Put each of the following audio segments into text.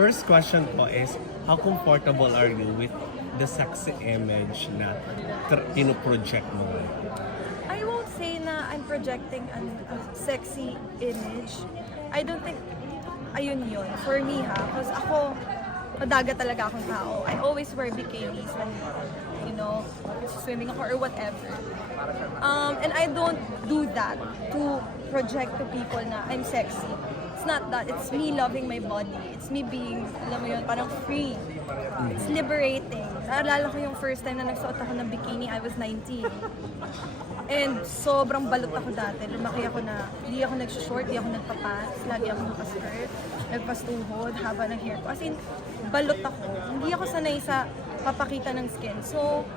First question po is, how comfortable are you with the sexy image na pinoproject mo? I won't say na I'm projecting a sexy image. I don't think ayun yun. For me because ako, madagat talaga akong tao. I always wear bikinis when, swimming ako or whatever. And I don't do that to project to people na I'm sexy. It's not that. It's me loving my body. It's me being, alam mo yun, parang free. It's liberating. Naalala ko yung first time na nagsuot ako ng bikini, I was 19. And sobrang balot ako dati. Lumaki ako na, hindi ako nag-short, hindi ako nagpa-pants, lagi ako naka-skirt, nagpastuhod, haba ng hair ko. As in, balot ako. Hindi ako sanay sa papakita ng skin. So,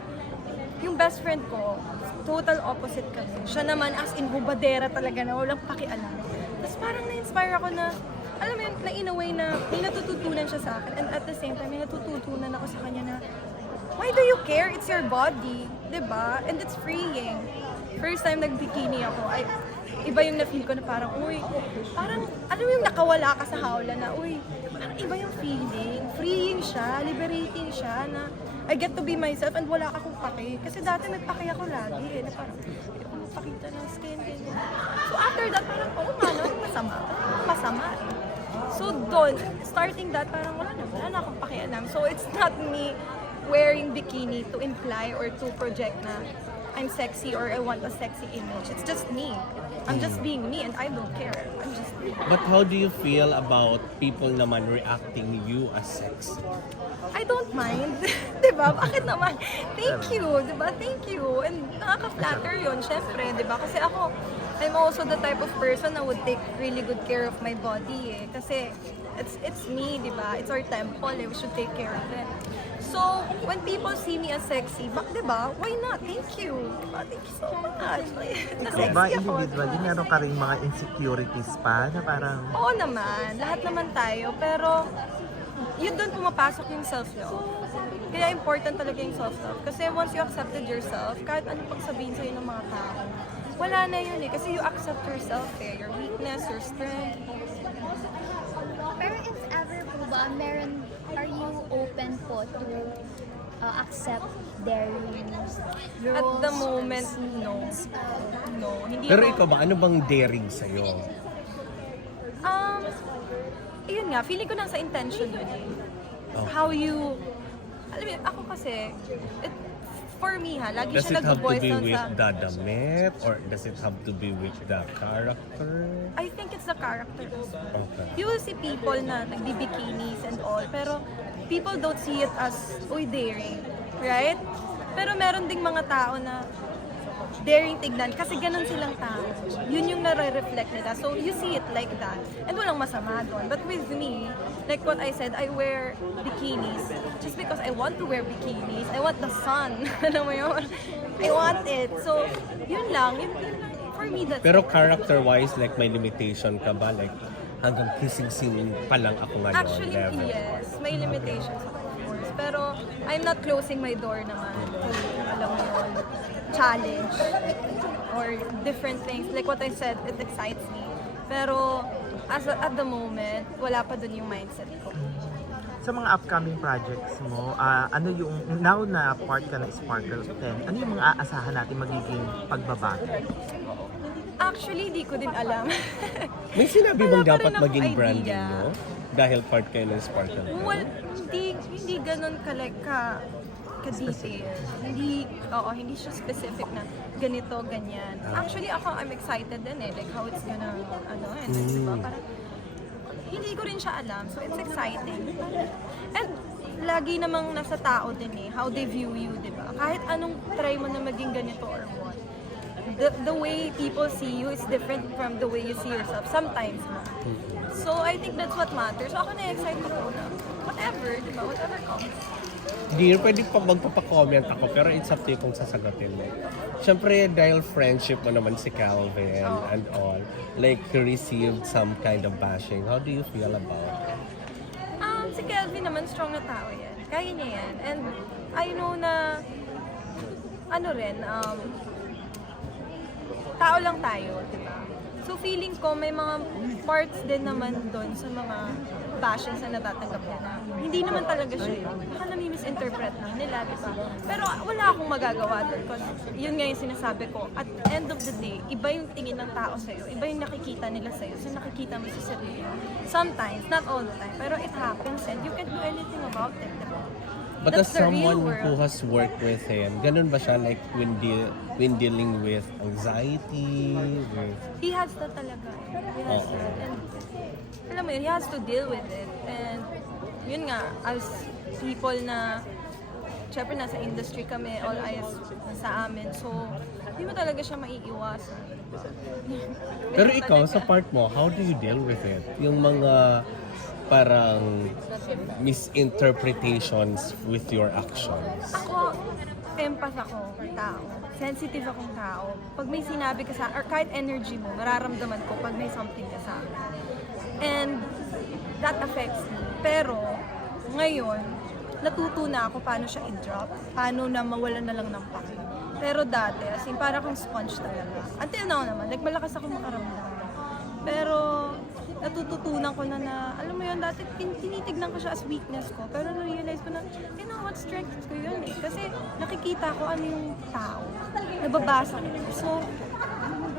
yung best friend ko, total opposite kami. Siya naman, as in, hubadera talaga na walang pakialam. Tapos parang na-inspire ako na, alam mo yun, na in a way na may natututunan siya sa akin. And at the same time, may natututunan ako sa kanya na, why do you care? It's your body. 'Di ba? And it's freeing. First time nag-bikini ako, iba yung na-feel ko na parang, parang, alam mo yung nakawala ka sa hawla na, parang iba yung feeling. Freeing siya, liberating siya, na I get to be myself and wala akong pake. Kasi dati nagpake ako lagi na parang, hindi ko magpakita ng skin, ganyan. So after that, parang, masama eh. So doon, starting that, parang wala na akong pakialam. So it's not me wearing bikini to imply or to project na I'm sexy or I want a sexy image. It's just me. I'm just being me and I don't care. I'm just me. But how do you feel about people naman reacting you as sexy? I don't mind. Diba? Bakit naman? Thank you. Diba? Thank you. And nakaka-flatter yun, syempre. Diba? Kasi ako, I'm also the type of person na would take really good care of my body eh. Kasi it's me, diba? It's our temple eh. We should take care of it. So, when people see me as sexy, diba? Why not? Thank you. Diba? Thank you so much. Ikaw ba, individually, meron ka rin mga insecurities pa na parang... Oo naman. Lahat naman tayo. Pero, yun doon pumapasok yung self-love. Kaya important talaga yung self-love. Kasi once you accepted yourself, kahit ano pang sabihin sa'yo ng mga tao, wala na yun eh. Kasi you accept yourself eh. Your weakness, your strength. Pero if ever po ba, are you open po to accept their rules? At the moment, no. No. Hindi Pero ako, ikaw ba, ano bang daring sa'yo? yun nga, feeling ko nasa intention yun eh. Oh. How you, alam mo, ako kasi, for me lagi Does siya it have to nag-voice be down with sa, the damit or does it have to be with the character? I think it's the character. Okay. You will see people na nagbi-bikinis and all, pero people don't see it as, daring, right? Pero meron ding mga tao na daring tignan kasi ganun silang tao. Yun yung nare-reflect nila. So you see it like that. And walang masama doon. But with me, like what I said, I wear bikinis just because I want to wear bikinis. I want the sun. Alam mo yun? I want it. So, yun lang. Yun lang. For me, that's Pero character-wise, like may limitation ka ba? Like hanggang kissing scene pa lang ako ngayon. actually, level. yes. May limitations of course. Pero I'm not closing my door naman to, alam mo yun, challenge or different things. Like what I said, it excites me. Pero at the moment, wala pa dun yung mindset ko. Sa mga upcoming projects mo, ano yung, now na part ka ng Sparkle 10, ano yung mga aasahan natin magiging pagbabago? Actually, di ko din alam. May sinabi Wala bang pa dapat rin akong maging idea. branding mo? Dahil part kayo ng Sparkle. Well, hindi ganun ka-detail. Hindi siya specific na ganito, ganyan. Actually, I'm excited din eh, like how it's gonna, diba? Parang, hindi ko rin siya alam, so it's exciting. And, lagi namang nasa tao din eh, how they view you, diba? Kahit anong try mo na maging ganito or what. The way people see you is different from the way you see yourself, sometimes. So, I think that's what matters. So, ako na-excite ako na, whatever, diba? Whatever comes. Hindi, pwede pa magpapa-comment ako pero it's up to you kung sasagutin mo. Siyempre, dahil friendship mo naman si Calvin and all, like, he received some kind of bashing. How do you feel about it? Si Kelvin naman, strong na tao yan. Kaya niya yan. And I know na, tao lang tayo, di ba? So feeling ko may mga parts din naman doon sa mga bashings na natatanggap niya na hindi naman talaga siya yun. Baka nami-misinterpret lang nila, di ba? Pero wala akong magagawa doon. Because yun nga yung sinasabi ko. At the end of the day, iba yung tingin ng tao sa'yo. Iba yung nakikita nila sa'yo. So nakikita mo sa sarili. Sometimes, not all the time. Pero it happens and you can't do anything about it, di ba? But as That's the real someone world. who has worked with him, ganun ba siya like when dealing with anxiety, with... He has that talaga. He has Oo. that. And alam mo yun, he has to deal with it. And yun nga, as people na, syempre nasa industry kami, all eyes sa amin. So, hindi mo talaga siya maiiwasan. Pero Ganun ikaw, talaga. sa part mo, how do you deal with it? Yung mga parang misinterpretations with your actions. Ako, empath ako, tao. Sensitive akong tao. Pag may sinabi ka sa or kahit energy mo, mararamdaman ko pag may something ka sa akin. And that affects me. Pero, ngayon, natuto na ako paano siya i-drop, paano na mawalan na lang ng pake. Pero dati, as in, para akong sponge talaga. Until now naman, like malakas ako makaramdam. Pero, natututunan ko na, alam mo yun, dati tinitignan ko siya as weakness ko. Pero na-realize ko na, you know what, strength ko yun eh. Kasi nakikita ko ano yung tao. Nababasa ko. So,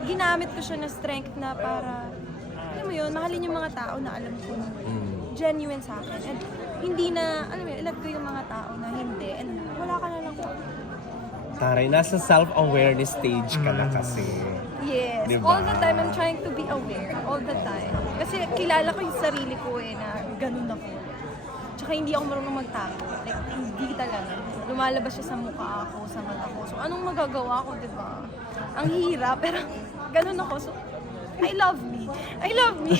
ginamit ko siya na strength na para, alam mo yun, mahalin yung mga tao na alam ko na genuine sa akin. And hindi na, alam mo yun, ilag ko yung mga tao na hindi. And wala ka na lang ko. Taray, nasa self-awareness stage ka na kasi. Yes. Diba? All the time, I'm trying to be aware. All the time. Kasi kilala ko yung sarili ko eh, na ganun ako. Tsaka hindi ako marunong magtago. Like, hindi talaga. Lumalabas siya sa mukha ko, sa mata ko. So, anong magagawa ko, di ba? Ang hirap, pero ganun ako. So, I love me. I love me.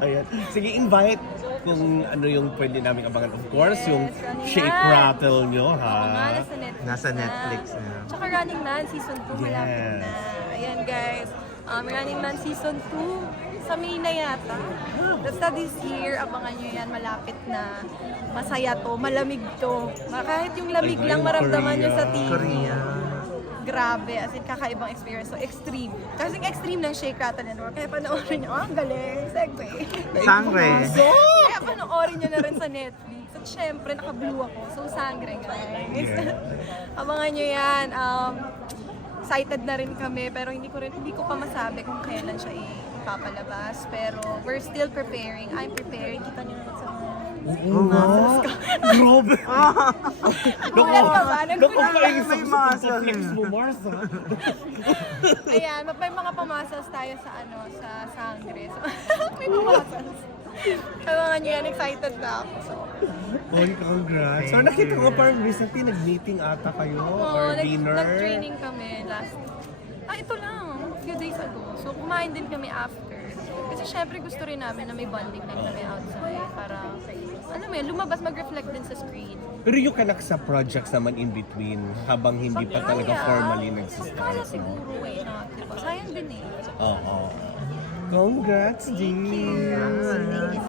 Ayan. Sige, invite kung ano yung pwede namin abangan. Of course, yung Running Shake Man. Rattle nyo, Oo nga, ha? nasa Netflix Nasa Netflix na. Tsaka Running Man Season 2, malapit Yes. na. Ayan guys, Running Man Season 2, sa May na yata. Basta this year, abangan nyo yan, malapit na. Masaya to, malamig to. Kahit yung lamig Ay, lang yung maramdaman nyo sa Korea. TV. Korea. Grabe, as in kakaibang experience. So extreme. Kasi extreme ng Shake, Rattle and Roll. Kaya panoorin nyo, ang galing, segue. Sangre. Kaya panoorin nyo na rin sa Netflix. At syempre, naka-blue ako. So, sangre guys. Yeah. Abangan nyo yan. Excited na rin kami. Pero hindi ko pa masabi kung kailan siya ipapalabas. Pero we're still preparing. I'm preparing. Kita nyo naman sa Oo nga. Grabe. Nagulat ka ba? Naku, Nagulat ka kaisip May sa muscle. flex mo, Mars, ha? Ayan, may mga pamasas tayo sa sa sangre. So, may pamasas. Abangan nyo yan. Excited na ako. So, Oy, congrats. So, nakita ko parang recently nag-meeting ata kayo or dinner. Nag-training kami last... ito lang. A few days ago. So, kumain din kami after. Kasi syempre gusto rin namin na may bonding din kami outside para, alam mo yun, lumabas, mag-reflect din sa screen. Pero yung kanak sa projects naman in between habang hindi pa talaga formally Kaya nagsistart. siguro, why not? Diba? Sayang din eh. Oo. Congrats, Dean!